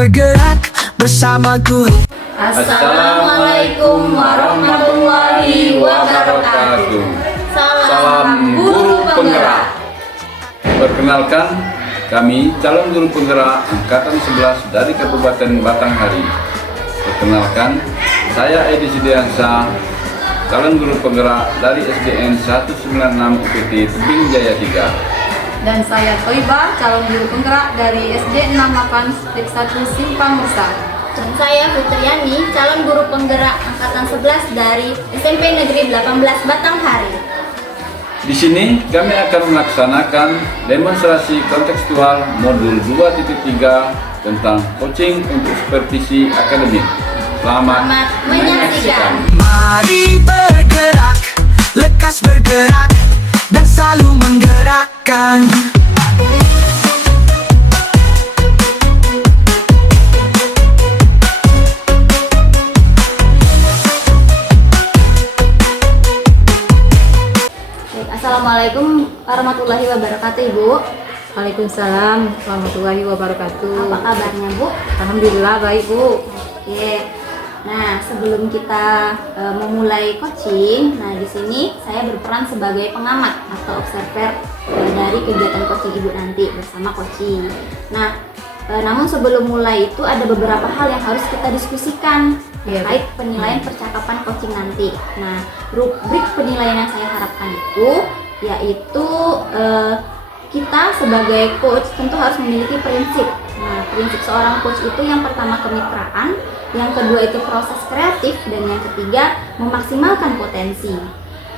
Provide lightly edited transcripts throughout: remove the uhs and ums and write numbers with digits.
bergerak bersamaku. Assalamualaikum warahmatullahi wabarakatuh. Salam guru penggerak. Perkenalkan, kami calon guru penggerak angkatan 11 dari Kabupaten Batanghari. Perkenalkan, saya Edi Sudiansa, calon guru penggerak dari SDN 196 UPT Tebing Jaya 3. Dan saya Toiba, calon guru penggerak dari SD 68 Stip 1 Simpang Musa. Dan saya Fitriani, calon guru penggerak angkatan 11 dari SMP Negeri 18 Batanghari. Di sini kami akan melaksanakan demonstrasi kontekstual modul 2.3 tentang coaching untuk supervisi akademik. Selamat menyaksikan. Mari bergerak, lekas bergerak, dan selalu menggerakkan. Assalamualaikum warahmatullahi wabarakatuh, Ibu. Waalaikumsalam warahmatullahi wabarakatuh. Apa kabarnya, Bu? Alhamdulillah baik, Bu. Oke. Nah, sebelum kita memulai coaching, nah di sini saya berperan sebagai pengamat atau observer dari kegiatan coaching Ibu nanti bersama coaching. Nah, namun sebelum mulai itu ada beberapa hal yang harus kita diskusikan terkait penilaian percakapan coaching nanti. Nah, rubrik penilaian yang saya harapkan itu yaitu kita sebagai coach tentu harus memiliki prinsip. Nah, prinsip seorang coach itu yang pertama kemitraan, yang kedua itu proses kreatif, dan yang ketiga memaksimalkan potensi.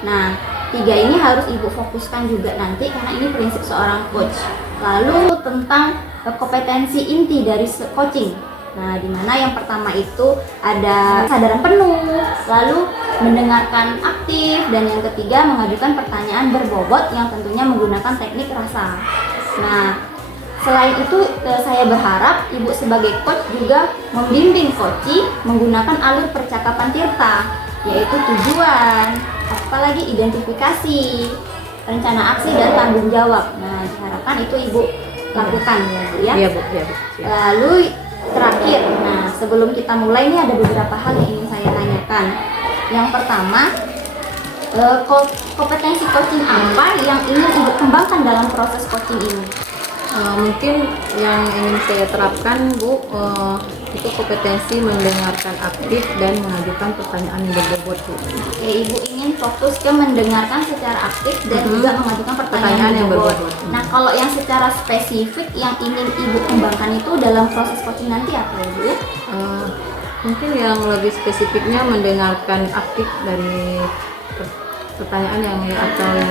Nah, tiga ini harus Ibu fokuskan juga nanti karena ini prinsip seorang coach. Lalu tentang kompetensi inti dari coaching. Nah, dimana yang pertama itu ada kesadaran penuh, lalu mendengarkan aktif, dan yang ketiga mengajukan pertanyaan berbobot yang tentunya menggunakan teknik rasa. Nah, selain itu saya berharap Ibu sebagai coach juga membimbing coachee menggunakan alur percakapan Tirta, yaitu tujuan, apalagi identifikasi, rencana aksi, dan tanggung jawab. Nah, diharapkan itu Ibu lakukan ya. Iya, Bu. Lalu terakhir, nah sebelum kita mulai ini ada beberapa hal yang ingin saya tanyakan. Yang pertama, kompetensi coaching apa yang ingin Ibu kembangkan dalam proses coaching ini? Mungkin yang ingin saya terapkan, Bu, itu kompetensi mendengarkan aktif dan mengajukan pertanyaan yang berbobot, Bu. Oke, Ibu ingin fokus ke mendengarkan secara aktif dan juga mengajukan pertanyaan yang berbobot. Nah, kalau yang secara spesifik yang ingin Ibu kembangkan itu dalam proses coaching nanti apa, Ibu? Mungkin yang lebih spesifiknya mendengarkan aktif dari pertanyaan yang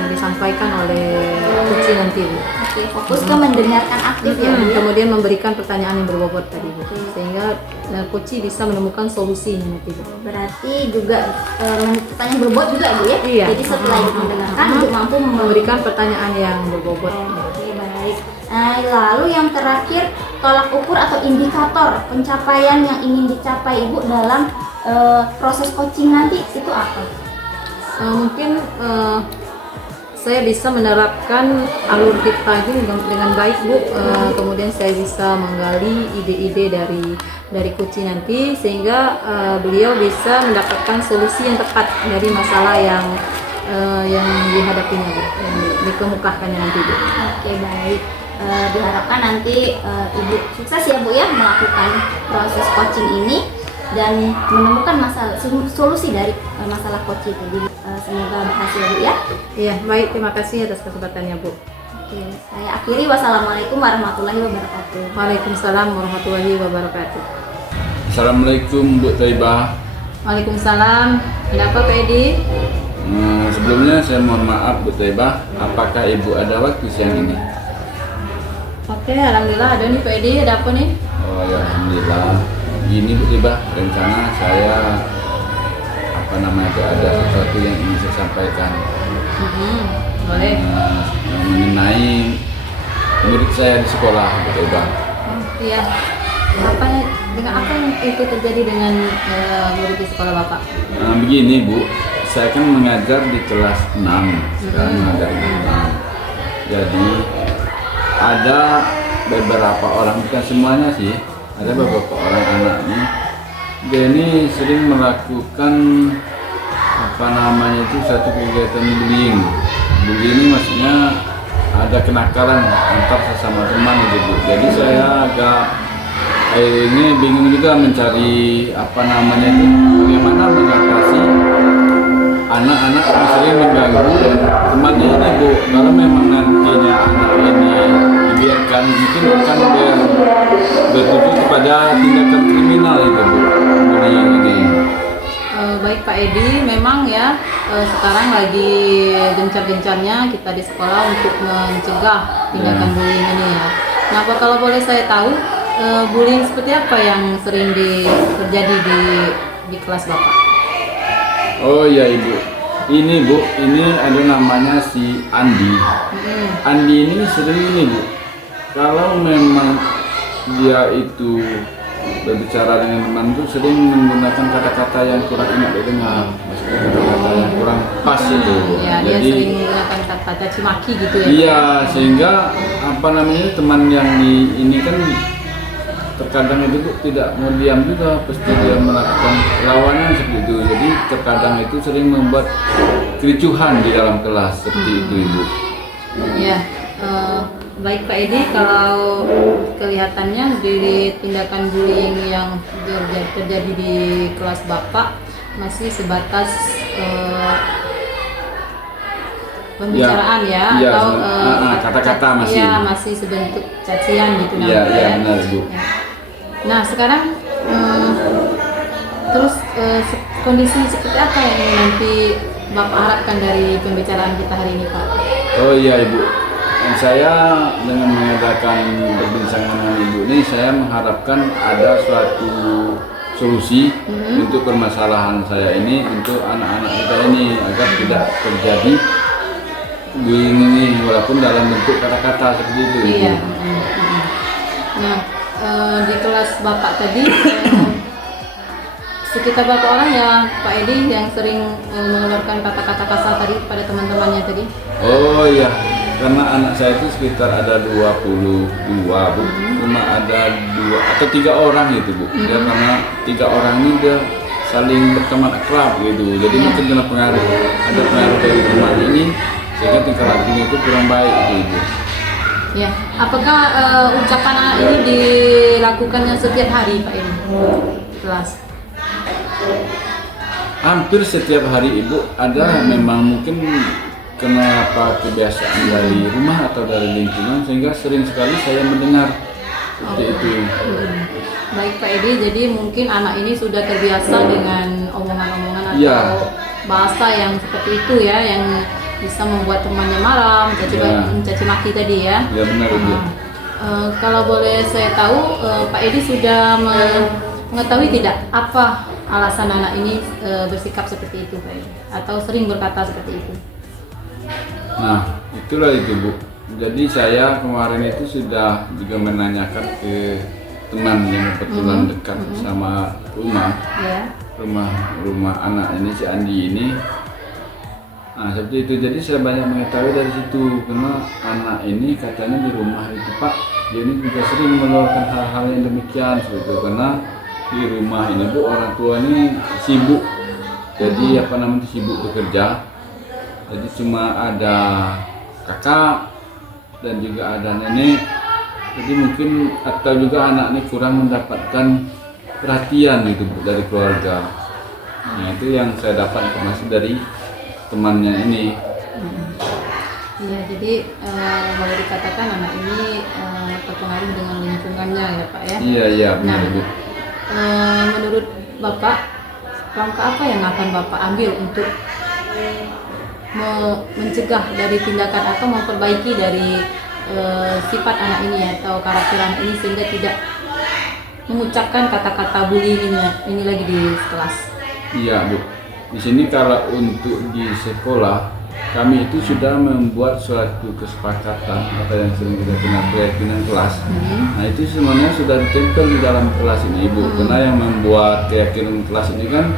disampaikan oleh coaching nanti, Bu. Oke, fokus ke mendengarkan aktif ya, Bu. Kemudian memberikan pertanyaan yang berbobot tadi, Bu. Sehingga coaching bisa menemukan solusinya nanti, Bu. Berarti juga pertanyaan berbobot juga, Bu ya? Iya. Jadi setelah Ibu mendengarkan, Ibu mampu memberikan pertanyaan yang berbobot. Oke, baik. Nah, lalu yang terakhir, tolak ukur atau indikator pencapaian yang ingin dicapai Ibu dalam proses coaching nanti itu apa? Mungkin saya bisa menerapkan alur Tirta dengan baik, Bu. Kemudian saya bisa menggali ide-ide dari coaching nanti sehingga beliau bisa mendapatkan solusi yang tepat dari masalah yang dihadapinya, Bu, yang dikemukakannya nanti, Bu. Oke, baik. Diharapkan nanti Ibu sukses ya, Bu ya, melakukan proses coaching ini dan menemukan solusi dari masalah coaching ini. Semoga berhasil, Bu ya. Iya, baik, terima kasih atas kesempatannya, Bu. Oke, saya akhiri. Wassalamualaikum warahmatullahi wabarakatuh. Waalaikumsalam warahmatullahi wabarakatuh. Assalamualaikum Bu Taibah. Waalaikumsalam. Ada apa, Pak Edi? Sebelumnya saya mohon maaf Bu Taibah, apakah Ibu ada waktu siang ini? Oke, alhamdulillah ada nih, Pak Edi. Ada apa nih? Oh ya, alhamdulillah. Gini Bu Taibah, rencana saya ada sesuatu yang ingin saya sampaikan. Boleh. Mengenai murid saya di sekolah, Bu Taibah. Iya. Dengan apa yang itu terjadi dengan murid di sekolah Bapak? Begini Bu, saya kan mengajar di kelas 6, sekarang mengajar di 6. Jadi ada beberapa orang, bukan semuanya sih, ada beberapa orang anak nih, dia ini sering melakukan apa namanya itu satu kegiatan bullying. Bullying ini maksudnya ada kenakalan antar sesama teman gitu Bu. Jadi saya agak ini bingung juga mencari apa namanya itu bagaimana mengatasi anak-anak yang sering mengganggu temannya ini Bu. Kalau memang nantinya anak ini dibiarkan mungkin akan bertuju kepada tindakan kriminal itu Bu. Bullying ini. Baik Pak Edi, memang ya sekarang lagi gencar-gencarnya kita di sekolah untuk mencegah tindakan bullying ini ya. Nah, kalau boleh saya tahu bullying seperti apa yang sering terjadi di kelas Bapak? Oh iya Ibu, ini Bu, ini ada namanya si Andi. Andi ini sering ini Bu, kalau memang dia itu berbicara dengan teman itu sering menggunakan kata-kata yang kurang enak didengar, maksudnya kata-kata yang kurang pas itu. Ya, dia jadi sering menggunakan kata caci maki gitu ya. iya, sehingga apa namanya teman yang ini kan terkadang itu tuh tidak mau diam juga, pasti dia melakukan perlawanan seperti itu. Jadi terkadang itu sering membuat kericuhan di dalam kelas seperti itu Ibu. Ya, baik Pak Edi, kalau kelihatannya dari tindakan bullying yang terjadi di kelas Bapak masih sebatas pembicaraan ya, ya, atau kata-kata masih. ya, masih sebentuk cacian gitu Iya, namanya iya ya. benar Bu. Ya. Nah sekarang terus kondisi seperti apa yang nanti Bapak harapkan dari pembicaraan kita hari ini Pak? Oh iya Ibu, dan saya dengan mengadakan perbincangan dengan Ibu ini, saya mengharapkan ada suatu solusi untuk permasalahan saya ini, untuk anak-anak kita ini agar tidak terjadi bullying ini, walaupun dalam bentuk kata-kata seperti itu Ibu. Iya. Nah di kelas Bapak tadi sekitar berapa orang ya Pak Edi yang sering mengeluarkan kata-kata kasar tadi pada teman-temannya tadi? Oh iya, karena anak saya itu sekitar ada 22 Bu, cuma ada 2 atau 3 orang gitu Bu. Dia karena 3 orang ini dia saling berteman akrab gitu, jadi mungkin kena pengaruh, ada pengaruh dari teman ini sehingga tingkah lakunya itu kurang baik gitu Ibu. Ya, apakah ucapan anak ini dilakukannya setiap hari Pak Edi? Kelas? Hampir setiap hari Ibu, ada memang mungkin kenapa kebiasaan dari rumah atau dari lingkungan sehingga sering sekali saya mendengar seperti itu. Baik Pak Edi, jadi mungkin anak ini sudah terbiasa dengan omongan-omongan atau Ya. bahasa yang seperti itu ya, yang bisa membuat temannya marah, mencaci maki tadi ya. Ya benar Ibu. Kalau boleh saya tahu, Pak Edi sudah mengetahui tidak apa alasan anak ini bersikap seperti itu Pak Edi, atau sering berkata seperti itu? Nah, itulah itu Bu. Jadi saya kemarin itu sudah juga menanyakan ke teman yang kebetulan dekat sama rumah anak ini, si Andi ini. Nah seperti itu, jadi saya banyak mengetahui dari situ, karena anak ini katanya di rumah itu Pak, dia ini juga sering mengeluarkan hal-hal yang demikian seperti itu, karena di rumah ini Bu orang tua ini sibuk, jadi apa namanya sibuk bekerja, jadi cuma ada kakak dan juga ada nenek, jadi mungkin atau juga anak ini kurang mendapatkan perhatian gitu Bu dari keluarga. Nah itu yang saya dapat informasi dari temannya ini. Iya, jadi boleh dikatakan anak ini terpengaruh dengan lingkungannya ya Pak ya. Iya benar Nah, Bu. menurut Bapak, langkah apa yang akan Bapak ambil untuk mencegah dari tindakan atau memperbaiki dari sifat anak ini atau karakter anak ini sehingga tidak mengucapkan kata-kata bullying ini lagi di kelas? Iya Bu. Di sini kalau untuk di sekolah kami itu sudah membuat suatu kesepakatan apa yang sering kita kenal keyakinan kelas. Nah itu semuanya sudah ditempel di dalam kelas ini Ibu. Karena yang membuat keyakinan kelas ini kan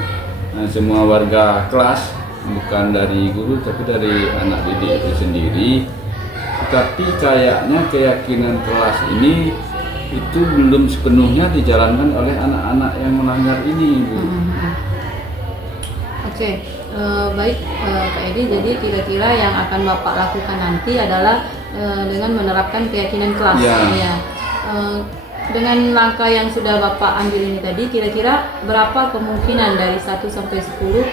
semua warga kelas, bukan dari guru tapi dari anak didik itu sendiri. Tapi kayaknya keyakinan kelas ini itu belum sepenuhnya dijalankan oleh anak-anak yang melanggar ini, Ibu. Oke, baik Kak Edi. Jadi kira-kira yang akan Bapak lakukan nanti adalah dengan menerapkan keyakinan kelas. Ya. Ya. Dengan langkah yang sudah Bapak ambil ini tadi, kira-kira berapa kemungkinan dari 1 sampai 10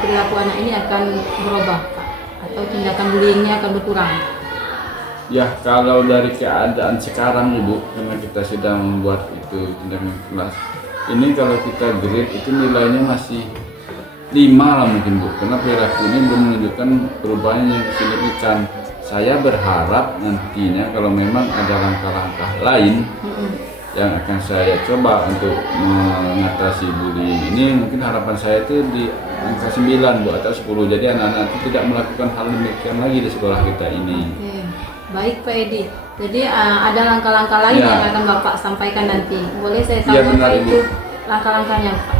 perilaku anak ini akan berubah, Pak? Atau tindakan bullyingnya akan berkurang? Ya, kalau dari keadaan sekarang, Ibu, karena kita sedang membuat itu tindakan kelas, ini kalau kita grade itu nilainya masih 5 lah mungkin, Bu, karena perilaku ini belum menunjukkan perubahan yang signifikan. Saya berharap nantinya kalau memang ada langkah-langkah lain yang akan saya coba untuk mengatasi bullying ini, mungkin harapan saya itu di angka 9, Bu, atau 10. Jadi anak-anak itu tidak melakukan hal demikian lagi di sekolah kita ini. Oke. Baik Pak Edi. Jadi ada langkah-langkah lain Ya. yang akan Bapak sampaikan nanti. Boleh saya tahu Ya, benar, apa Ibu. itu langkah-langkahnya, Pak?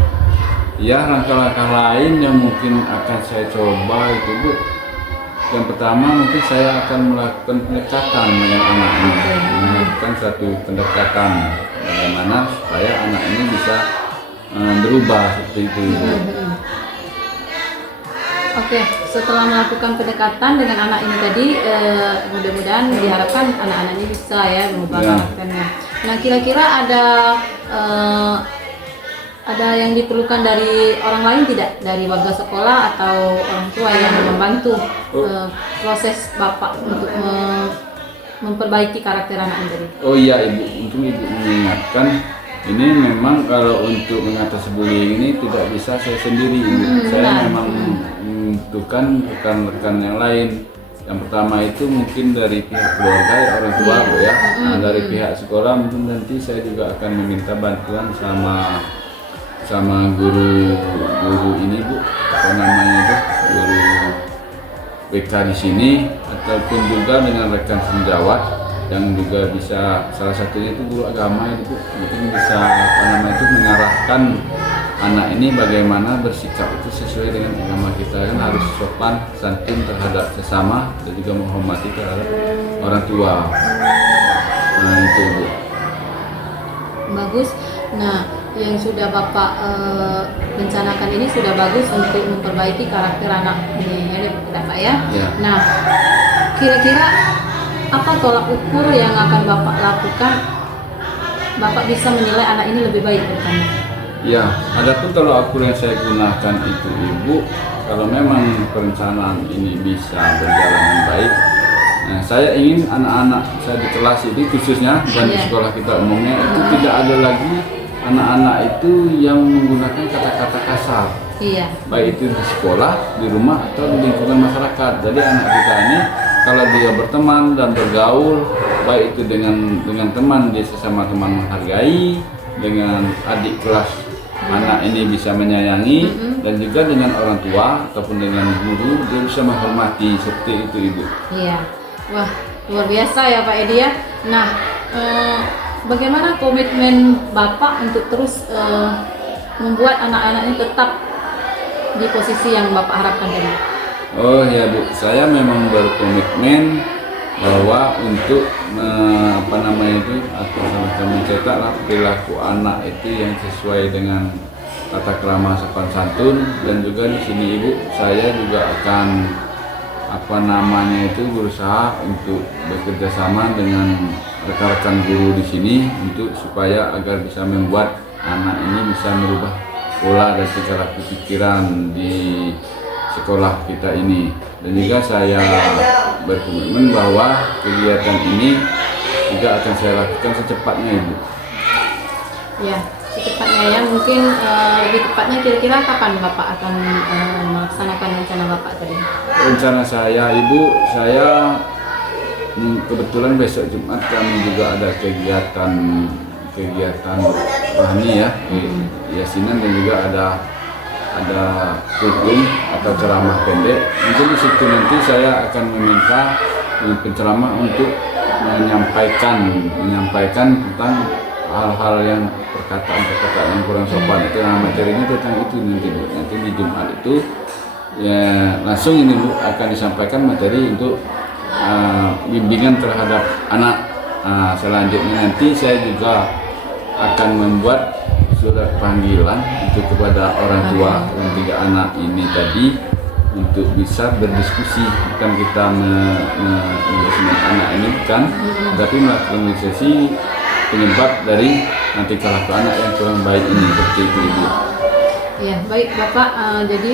Ya, langkah-langkah lain yang mungkin akan saya coba itu, Bu. Yang pertama mungkin saya akan melakukan pendekatan dengan anak ini, melakukan satu pendekatan bagaimana supaya anak ini bisa berubah seperti itu, Bu. Oke, setelah melakukan pendekatan dengan anak ini tadi, mudah-mudahan diharapkan anak-anak ini bisa ya mengubah Ya. karakternya. Nah, kira-kira ada yang diperlukan dari orang lain tidak? Dari warga sekolah atau orang tua yang membantu proses Bapak untuk memperbaiki karakter anak ini tadi? Oh iya, Ibu, untuk Ibu mengingatkan, ini memang kalau untuk mengatasi bullying ini tidak bisa saya sendiri, Ibu. Saya benar. memang membutuhkan rekan-rekan yang lain. Yang pertama itu mungkin dari pihak keluarga, ya, orang tua, Bu, ya. Nah, dari pihak sekolah mungkin nanti saya juga akan meminta bantuan sama guru ini, Bu, apa namanya itu, guru BK di sini, ataupun juga dengan rekan sejawat yang juga bisa, salah satunya itu guru agama itu, Bu, mungkin bisa apa namanya itu mengarahkan anak ini bagaimana bersikap itu sesuai dengan agama kita, kan harus sopan santun terhadap sesama dan juga menghormati terhadap orang tua. Nah itu, Bu. Bagus. Nah, yang sudah Bapak rencanakan ini sudah bagus untuk memperbaiki karakter anak ini ya, Pak ya. Ya. Nah, kira-kira apa tolak ukur yang akan Bapak lakukan? Bapak bisa menilai anak ini lebih baik ke depannya. Ya, adapun tolak ukur yang saya gunakan itu, Ibu, kalau memang perencanaan ini bisa berjalan dengan baik, nah, saya ingin anak-anak saya di kelas ini khususnya dan di sekolah kita umumnya itu tidak ada lagi anak-anak itu yang menggunakan kata-kata kasar, Iya. baik itu di sekolah, di rumah, atau di lingkungan masyarakat. Jadi anak kita ini kalau dia berteman dan bergaul, baik itu dengan teman, dia sesama teman menghargai, dengan adik kelas anak ini bisa menyayangi, dan juga dengan orang tua ataupun dengan guru dia bisa menghormati, seperti itu, Ibu. Iya. Wah, luar biasa ya Pak Edi ya. Nah, bagaimana komitmen Bapak untuk terus membuat anak-anak ini tetap di posisi yang Bapak harapkan tadi? Oh ya, Bu, saya memang berkomitmen bahwa untuk apa namanya itu, atau mencetaklah perilaku anak itu yang sesuai dengan tata krama sopan santun, dan juga di sini, Ibu, saya juga akan apa namanya itu berusaha untuk bekerja sama dengan rekan-rekan guru di sini untuk supaya agar bisa membuat anak ini bisa merubah pola dan tingkah laku pikiran di sekolah kita ini. Dan juga saya berkomitmen bahwa kegiatan ini juga akan saya lakukan secepatnya, Ibu. Ya, secepatnya ya. Mungkin lebih tepatnya kira-kira kapan Bapak akan melaksanakan rencana Bapak tadi? Rencana saya, Ibu, saya kebetulan besok Jumat kami juga ada kegiatan rohani ya, yasinan, dan juga ada hukum atau ceramah pendek. Mungkin di situ nanti saya akan meminta penceramah untuk menyampaikan tentang hal-hal yang perkataan yang kurang sopan. Itu materinya tentang itu nanti di Jumat itu ya langsung ini, Bu, akan disampaikan materi untuk bimbingan terhadap anak Selanjutnya nanti saya juga akan membuat surat panggilan itu kepada orang tua yang 3 anak ini tadi untuk bisa berdiskusi, bukan kita mengurus anak ini bukan, tapi melakukan diskusi penyebab dari nanti salah satu anak yang kurang baik ini seperti itu Ibu. Ya, baik Bapak. Jadi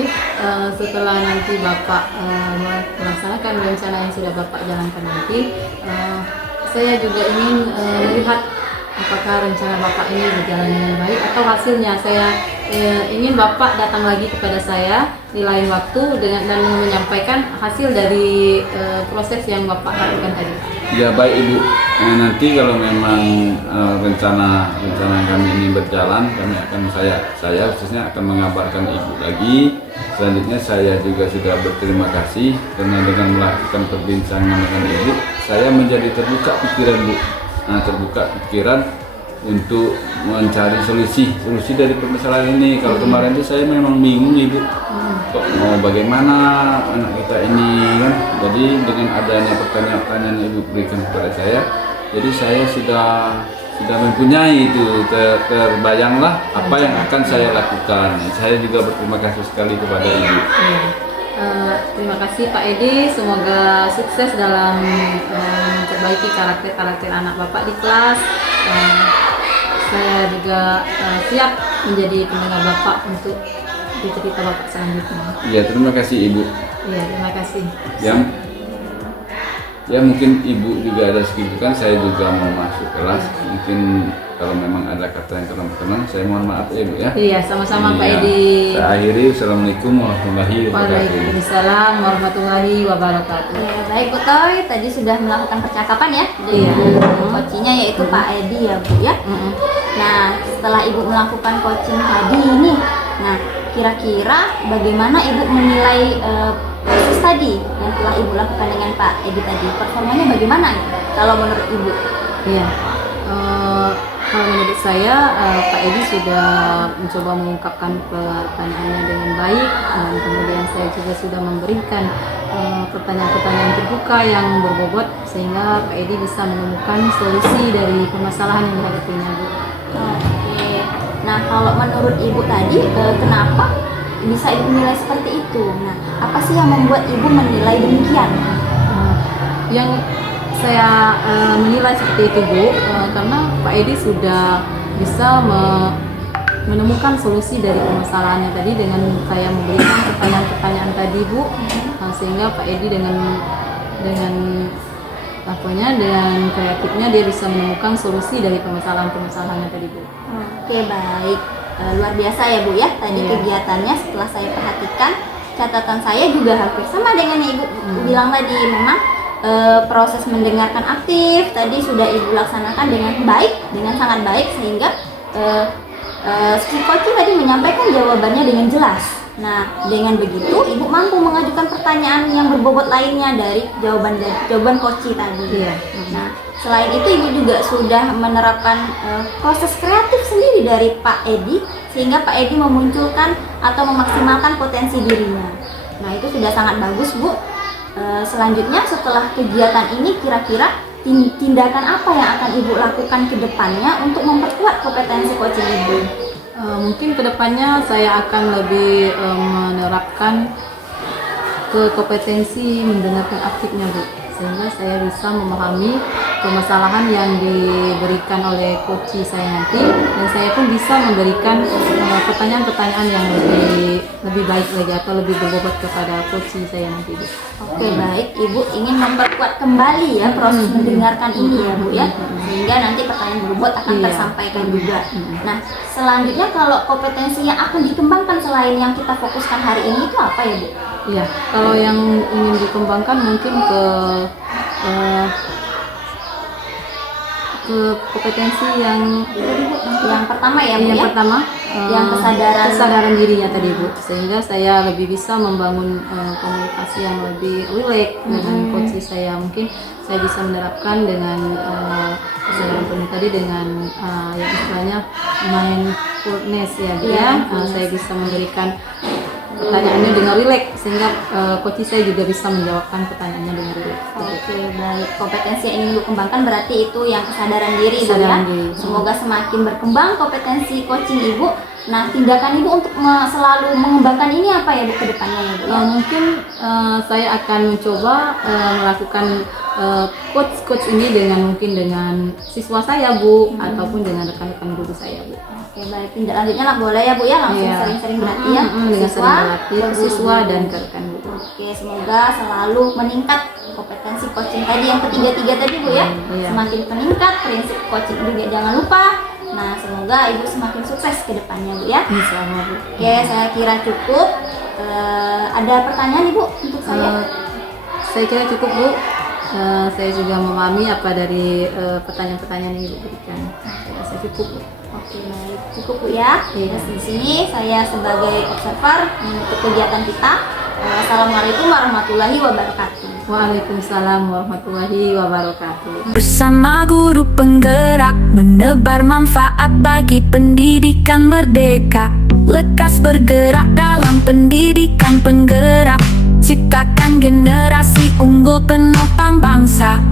setelah nanti Bapak melaksanakan rencana yang sudah Bapak jalankan nanti, saya juga ingin melihat apakah rencana Bapak ini berjalan dengan baik atau hasilnya. Saya ingin Bapak datang lagi kepada saya di lain waktu dan menyampaikan hasil dari proses yang Bapak lakukan tadi. Ya baik Ibu, nanti kalau memang rencana kami ini berjalan, kami akan saya khususnya akan mengabarkan Ibu lagi. Selanjutnya saya juga sudah berterima kasih karena dengan melakukan perbincangan dengan Ibu, saya menjadi terbuka pikiran Bu. Terbuka pikiran untuk mencari solusi dari permasalahan ini. Kalau kemarin itu saya memang bingung Ibu, kok mau bagaimana anak kita ini kan. Jadi dengan adanya pertanyaan-pertanyaan yang Ibu berikan kepada saya, jadi saya sudah mempunyai itu, terbayanglah apa yang akan saya lakukan. Saya juga berterima kasih sekali kepada Ibu. Terima kasih Pak Edi, semoga sukses dalam memperbaiki karakter anak Bapak di kelas. Saya juga siap menjadi pendengar Bapak untuk cerita Bapak selanjutnya. Ya, terima kasih Ibu. Iya, terima kasih. Ya mungkin Ibu juga ada segitu saya juga mau masuk kelas. Mungkin kalau memang ada kata yang kurang berkenan, saya mohon maaf ya Ibu ya. Iya, sama-sama Pak Edi. Saya akhiri, Assalamualaikum warahmatullahi wabarakatuh. Waalaikumsalam warahmatullahi wabarakatuh. Ya, baik Bu Toy, tadi sudah melakukan percakapan ya Iya. dengan coachingnya yaitu Pak Edi ya Bu ya. Nah, setelah Ibu melakukan coaching tadi ini, nah kira-kira bagaimana Ibu menilai proses tadi yang telah Ibu lakukan dengan Pak Edi tadi? Performanya bagaimana nih kalau menurut Ibu? Iya. Kalau menurut saya Pak Edi sudah mencoba mengungkapkan pertanyaannya dengan baik, dan kemudian saya juga sudah memberikan pertanyaan-pertanyaan terbuka yang berbobot sehingga Pak Edi bisa menemukan solusi dari permasalahan yang dihadapinya Bu. Oke. Nah, kalau menurut Ibu tadi kenapa bisa Ibu menilai seperti itu? Nah, apa sih yang membuat Ibu menilai demikian? Yang saya menilai seperti itu Bu, karena Pak Edi sudah bisa menemukan solusi dari permasalahannya tadi dengan saya memberikan pertanyaan-pertanyaan tadi Bu, sehingga Pak Edi dengan kreatifnya dia bisa menemukan solusi dari permasalahan-permasalahannya tadi Bu. Oke, baik. Luar biasa ya Bu ya tadi Iya. kegiatannya. Setelah saya perhatikan, catatan saya juga hampir sama dengan yang Ibu bilang tadi. Memang proses mendengarkan aktif tadi sudah Ibu laksanakan dengan baik, dengan sangat baik, sehingga si coaching tadi menyampaikan jawabannya dengan jelas. Nah, dengan begitu Ibu mampu mengajukan pertanyaan yang berbobot lainnya dari jawaban coaching tadi. Iya. Nah, selain itu Ibu juga sudah menerapkan proses kreatif sendiri dari Pak Edi, sehingga Pak Edi memunculkan atau memaksimalkan potensi dirinya. Nah, itu sudah sangat bagus Bu. Selanjutnya setelah kegiatan ini kira-kira tindakan apa yang akan Ibu lakukan ke depannya untuk memperkuat kompetensi coaching Ibu? Mungkin kedepannya saya akan lebih menerapkan ke kompetensi mendengarkan aktifnya Bu, sehingga saya bisa memahami permasalahan yang diberikan oleh coach saya nanti, dan saya pun bisa memberikan pertanyaan-pertanyaan yang lebih baik lagi atau lebih berbobot kepada coach saya nanti Bu. Oke, baik. Ibu ingin memperkuat kembali ya proses mendengarkan ini ya Bu ya, sehingga nanti pertanyaan berbobot akan Iya. tersampaikan juga. Nah, selanjutnya kalau kompetensi yang akan dikembangkan selain yang kita fokuskan hari ini itu apa ya Bu? Iya, kalau yang ingin dikembangkan mungkin ke kompetensi yang pertama ya Bu yang ya? pertama Yang kesadaran dirinya tadi Bu, sehingga saya lebih bisa membangun komunikasi yang lebih rileks dengan coach saya. Mungkin saya bisa menerapkan dengan kesadaran penuh tadi dengan yang istilahnya mindfulness ya Bu ya. Saya bisa memberikan pertanyaannya dengan rileks sehingga coach saya juga bisa menjawabkan pertanyaannya dengan rileks. Oke, baik. Kompetensi yang ingin Ibu kembangkan berarti itu yang kesadaran diri, Bu, ya. Kesadaran diri. Semoga semakin berkembang kompetensi coaching Ibu. Nah, tindakan Ibu untuk selalu mengembangkan ini apa ya, Bu, ke depannya ya, Bu? Ya? Mungkin saya akan mencoba melakukan coach ini mungkin dengan siswa saya, Bu, ataupun dengan rekan-rekan guru saya, Bu. Oke, baik. Tindak lanjutnya lah boleh ya, Bu, ya. Langsung Iya. sering-sering berlatih ya. Dengan sering berlatih ke siswa guru. dan ke rekan guru. Oke, semoga selalu meningkat kompetensi coaching tadi yang ketiga-tiga tadi, Bu, ya. Iya. Semakin meningkat prinsip coaching juga jangan lupa. Nah, semoga Ibu semakin sukses ke depannya, Bu, ya. Insya Allah, Bu. Oke, saya kira cukup. Ada pertanyaan Ibu untuk saya? Saya kira cukup, Bu. Saya juga memahami apa dari pertanyaan-pertanyaan yang Ibu berikan. Saya rasa cukup, Bu. Oke, baik. Cukup, Bu, ya. Iya. Di sini saya sebagai observer menutup kegiatan kita. Assalamualaikum warahmatullahi wabarakatuh. Waalaikumsalam warahmatullahi wabarakatuh. Bersama guru penggerak menebar manfaat bagi pendidikan merdeka. Lekas bergerak dalam pendidikan penggerak. Ciptakan generasi unggul penopang bangsa.